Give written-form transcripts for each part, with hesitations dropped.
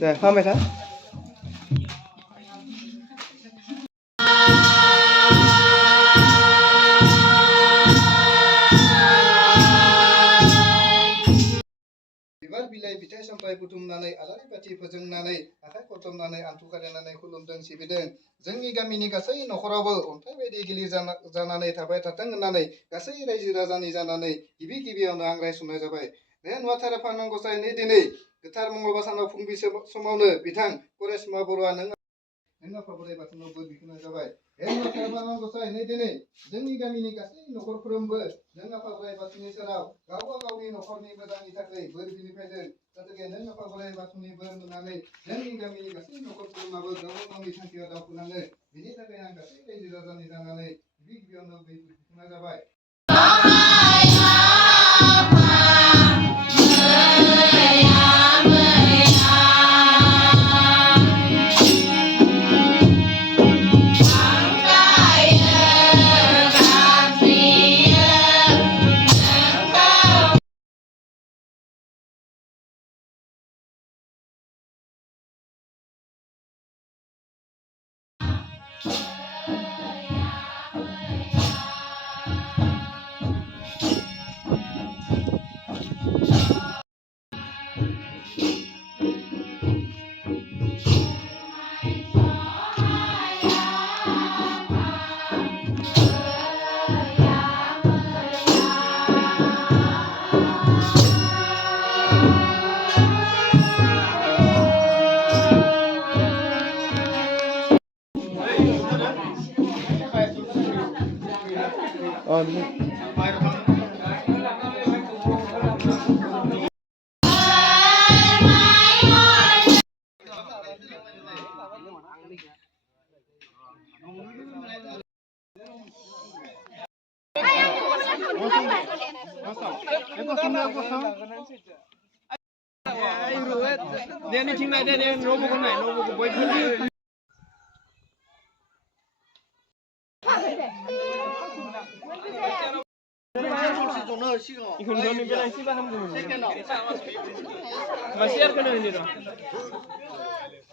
दे खालामबाय था बिबार बिलाइ फिथाइ सामथाइ बुथुमनानै आलारि बाथि फोजोंनानै आखाइ खबथबनानै आन्थु खारेनानै खुलुमदों सिबिदों जोंनि गामिनि गासै न'खरावबो अन्थाइ बायदि गिलिर जानानै थाबाय थाथों होननानै गासै रायजो राजानि जानानै गिबियावनो आं रायसननाय जाबाय बे नुवाथारा फानं गसाइनि दिनै गोथार मंगलबार सानाव फुंबिलि समावनो बिथां परेशमा बरुवा नों आफा बोराइ बाथौनाव बोर बिखुनाय जाबाय बे नुवाथारा फानं गसाइनि दिनै जोंनि गामिनि गासै न'खरफ्रोमबो नों आफा बोराइ बाथौनि सेराव गावबा गावनि न'खरनि मोजांनि थाखाय बोर बिनिफ्रायनो जाहाथे नों आफा बोराइ बाथौनि बोर मोननानै जोंनि गामिनि गासै न'खरफ्रोमाबो गावबा गावनि थांखियाव दावखोलाङो बिनि थाखाय आं गासै रायजो राजानि जानानै गिबियावनो बोर बिखुनाय जाबाय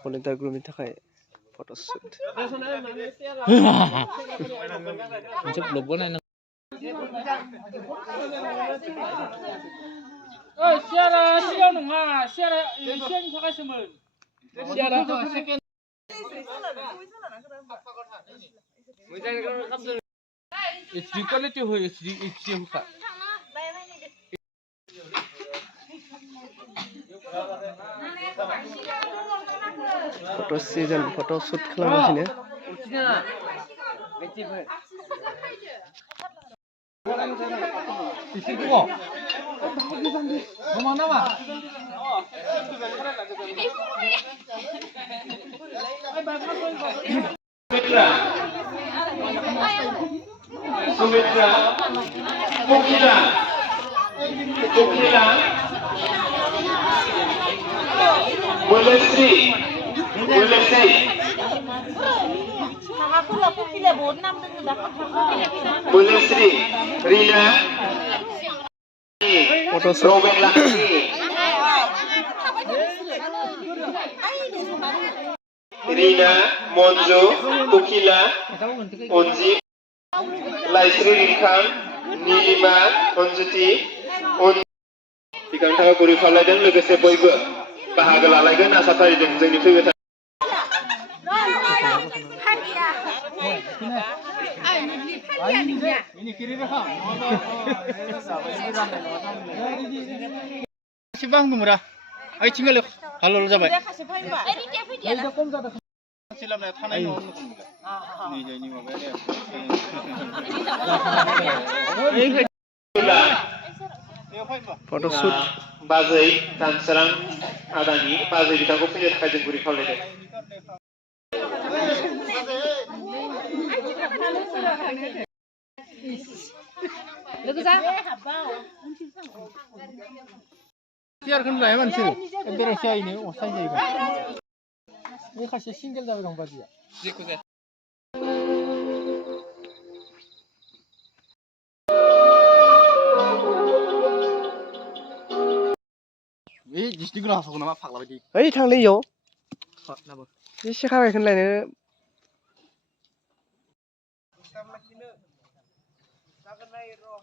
Volunteer groupनि थाखाय फट'शुट मोनसे ब्लग बानायनो ओइ सियारा सिगां नङा सियारा एसेनि थाखायसोमोन सियारा सेकेन्ड HD क्वालिटी हो HD होखा फट' सिजन फट' शुट खालामगासिनो Sumitra, Kokila, Mulesri, Rina, Robin Lakshmi, Rina, Monzo, Kokila, Onji, Laisri Rinkan, Nilima, Onjuti, बिखांनि थाखाय गुरै खालामलायदों लोगोसे बयबो बाहागो लालायगोन आसा फारिदों जोंनि फैबाय थानाय बुंमुरा आइथिंगाल हालल जाबाय थानाय फट'शुट बाजै दानसोरां आदानि बाजै बिथांखौ फैनो थाखाय जों गुरै खावलायदों लोगो जा सियारखौनो लाया मानसि बेरायसो आइनो असाय जाहैबाय बे खासे सिंगेल जाबाय दं बादिया जेखौ जाया ओइ दिसनि गोनां हासावगौ नामा फाग्ला बायदि ओइ थांलै इयाव खरनाबो एसे खाबायखौनो लायनो जागोन नायो र'